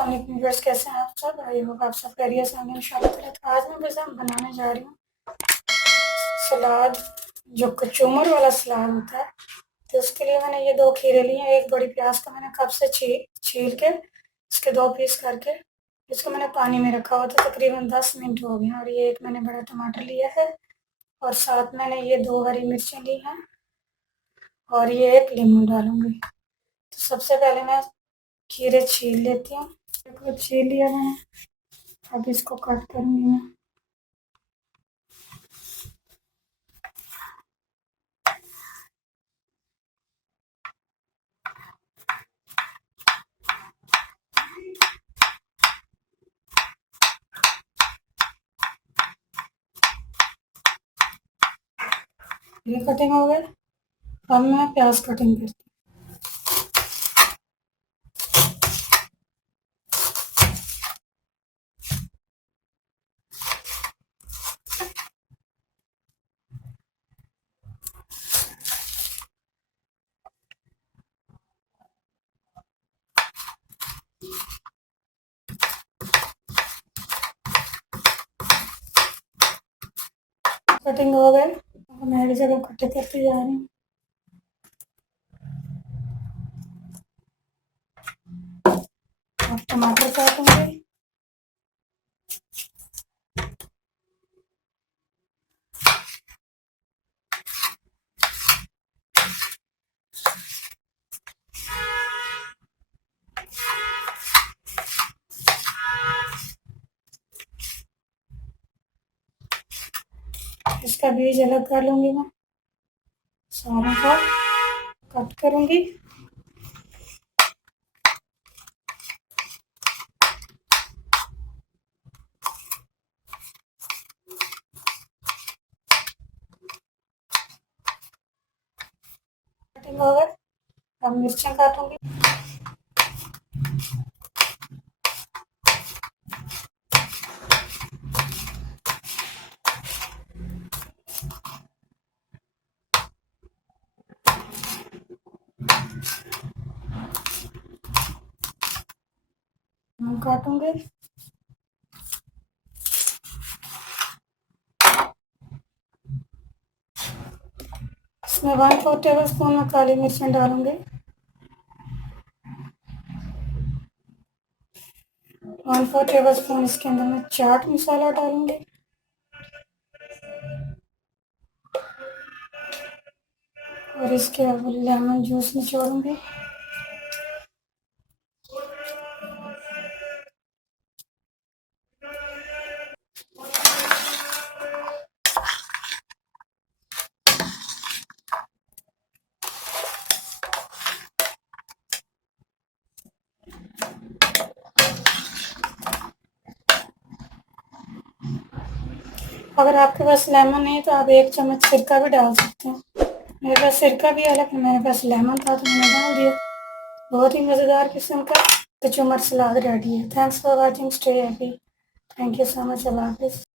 अस्सलाम वालेकुम व्यूअर्स, कैसे हैं आप सब। आई होप आप सब खैरियत से होंगे इंशाल्लाह ताला। तो आज मैं बस बनाने जा रही हूँ सलाद, जो कचूमर वाला सलाद होता है। तो उसके लिए मैंने ये 2 खीरे लिए हैं। एक बड़ी प्याज को मैंने कप से छील के इसके 2 पीस करके इसको मैंने पानी में रखा हुआ था। तकरीबन 10 मिनट हो गए। और ये एक मैंने बड़ा टमाटर लिया है और साथ मैंने ये 2 हरी मिर्चें ली हैं और ये एक नींबू डालूंगी। तो सबसे पहले मैं खीरे छील लेती हूँ। देखो छील लिया मैंने, अब इसको कट करूँगी मैं। ये कटिंग हो गया। अब मैं प्याज कटिंग करती हूँ। कटिंग हो गए। अब मैं एक जगह कट करती जा रही हूँ। अब टमाटर काटूंगी। इसका बीज अलग कर लूंगी मैं, सारों को कट करूंगी। कटिंग हो गए। अब मिर्चें काटूंगी। काटूंगी। इसमें 1/4 टेबल स्पून में काली मिर्चें डालूंगी। 1/4 टेबल स्पून इसके अंदर मैं चाट मसाला डालूंगी। और इसके अब लेमन जूस निचोड़ूंगी। अगर आपके पास लेमन नहीं है तो आप 1 चम्मच सिरका भी डाल सकते हैं। मेरे पास सिरका भी है लेकिन मेरे पास लेमन था तो मैंने डाल दिया। बहुत ही मज़ेदार किस्म का कचूमर सलाद रेडी है। Thanks for watching, stay happy. Thank you so much. Allah हाफिज़।